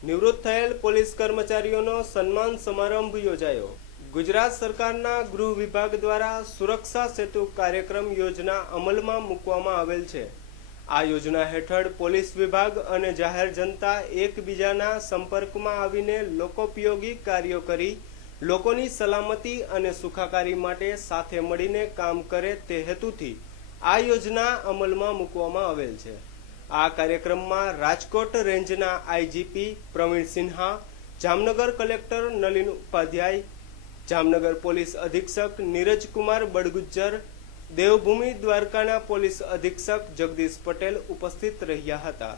નિવૃત્ત થયેલ પોલીસ કર્મચારીઓનો સન્માન સમારંભ યોજાયો। ગુજરાત સરકારના ગૃહ વિભાગ દ્વારા સુરક્ષા સેતુ કાર્યક્રમ યોજના અમલમાં મૂકવામાં આવેલ છે। આ યોજના હેઠળ પોલીસ વિભાગ અને જાહેર જનતા એકબીજાના સંપર્કમાં આવીને લોકોપયોગી કાર્યો કરી લોકોની સલામતી અને સુખાકારી માટે સાથે મળીને કામ કરે તે હેતુથી આ યોજના અમલમાં મૂકવામાં આવેલ છે। આ કાર્યક્રમમાં રાજકોટ રેન્જના IGP Pravin Sinha, Jamnagar collector Nalin Upadhyay, Jamnagar police અધિક્ષક નીરજકુમાર બડગુજ્જર, દેવભૂમિ દ્વારકાના પોલીસ અધિક્ષક જગદીશ પટેલ ઉપસ્થિત રહ્યા હતા।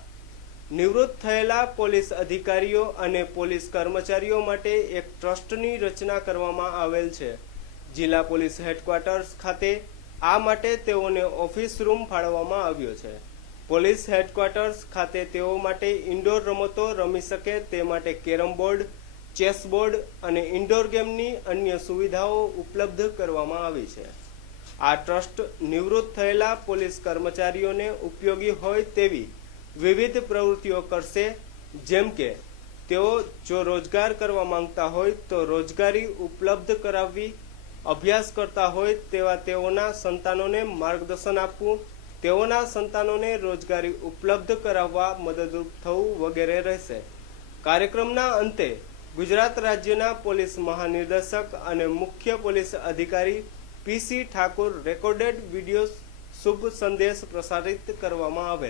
નિવૃત્ત થયેલા પોલીસ અધિકારીઓ અને પોલીસ કર્મચારીઓ માટે એક ટ્રસ્ટની રચના કરવામાં આવેલ છે। જિલ્લા પોલીસ હેડક્વાર્ટર્સ ખાતે આ માટે તેઓને ઓફિસ રૂમ ફાળવવામાં આવ્યો છે। પોલીસ હેડક્વાર્ટર્સ ખાતે તેઓ માટે ઇન્ડોર રમતો રમી શકે તે માટે કેરમ બોર્ડ, ચેસ બોર્ડ અને ઇન્ડોર ગેમની અન્ય સુવિધાઓ ઉપલબ્ધ કરવામાં આવી છે। આ ટ્રસ્ટ નિવૃત્ત થયેલા પોલીસ કર્મચારીઓને ઉપયોગી હોય તેવી વિવિધ પ્રવૃત્તિઓ કરશે, જેમ કે તેઓ જો રોજગાર કરવા માંગતા હોય તો રોજગારી ઉપલબ્ધ કરાવવી, અભ્યાસ કરતા હોય તેવા તેઓના સંતાનોને માર્ગદર્શન આપવું, તેઓના સંતાનોને રોજગારી ઉપલબ્ધ કરાવવા મદદરૂપ થવું વગેરે રહેશે। કાર્યક્રમના અંતે ગુજરાત રાજ્યના પોલીસ મહાનિર્દેશક અને મુખ્ય પોલીસ અધિકારી પીસી ઠાકુર રેકોર્ડેડ વિડીયો શુભ સંદેશ પ્રસારિત કરવામાં આવેલ।